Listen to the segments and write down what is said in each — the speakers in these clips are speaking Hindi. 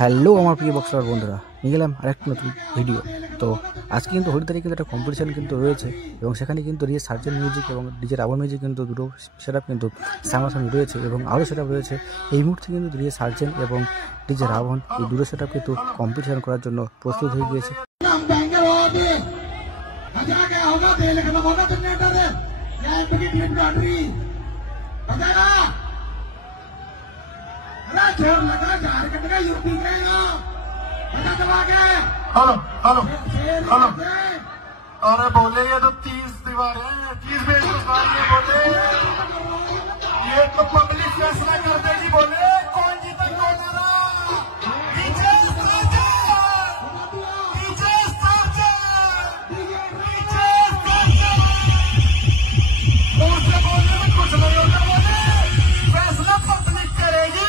হ্যালো আমার প্রিয় বক্সার বন্ধুরা, নিয়ে গেলাম আরেকটা নতুন ভিডিও। তো আজকে কিন্তু হরিদ্বারে কিন্তু একটা কম্পিটিশান কিন্তু রয়েছে এবং সেখানে কিন্তু রিয়ে সার্জেন মিউজিক এবং ডিজে রাবণ মিউজিক কিন্তু দুটো সেটআপ কিন্তু সামনাসামনি রয়েছে এবং আরও সেটআপ রয়েছে। এই মুহূর্তে কিন্তু রিয়ে সার্জেন এবং ডিজে রাবণ এই দুটো সেটআপ কিন্তু কম্পিটিশান করার জন্য প্রস্তুত হয়ে গিয়েছে। हेलो हेलो हेलो, अरे बोले ये तो 30 दीवारें 30 बेचने बोले, ये तो पब्लिक फैसला कर देगी। बोले कौन जीता कौन हारा। बोलने में कुछ नहीं होता, बोले फैसला पब्लिक करेगी।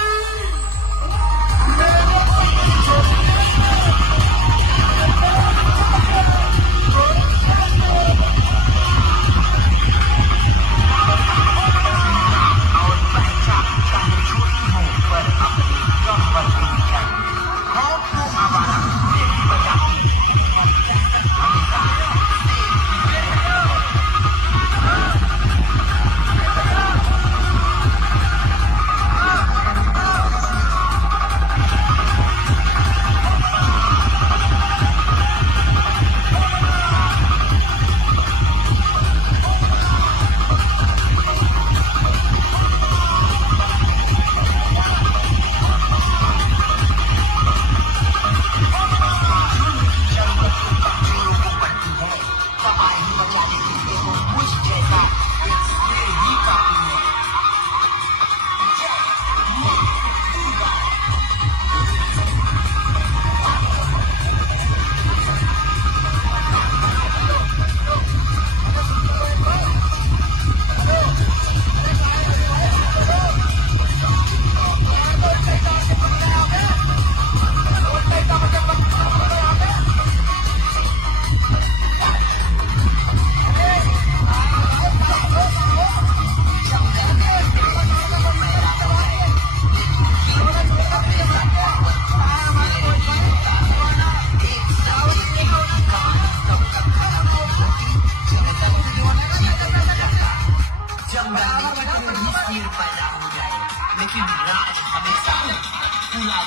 लेकिन राज हमेशा पूरा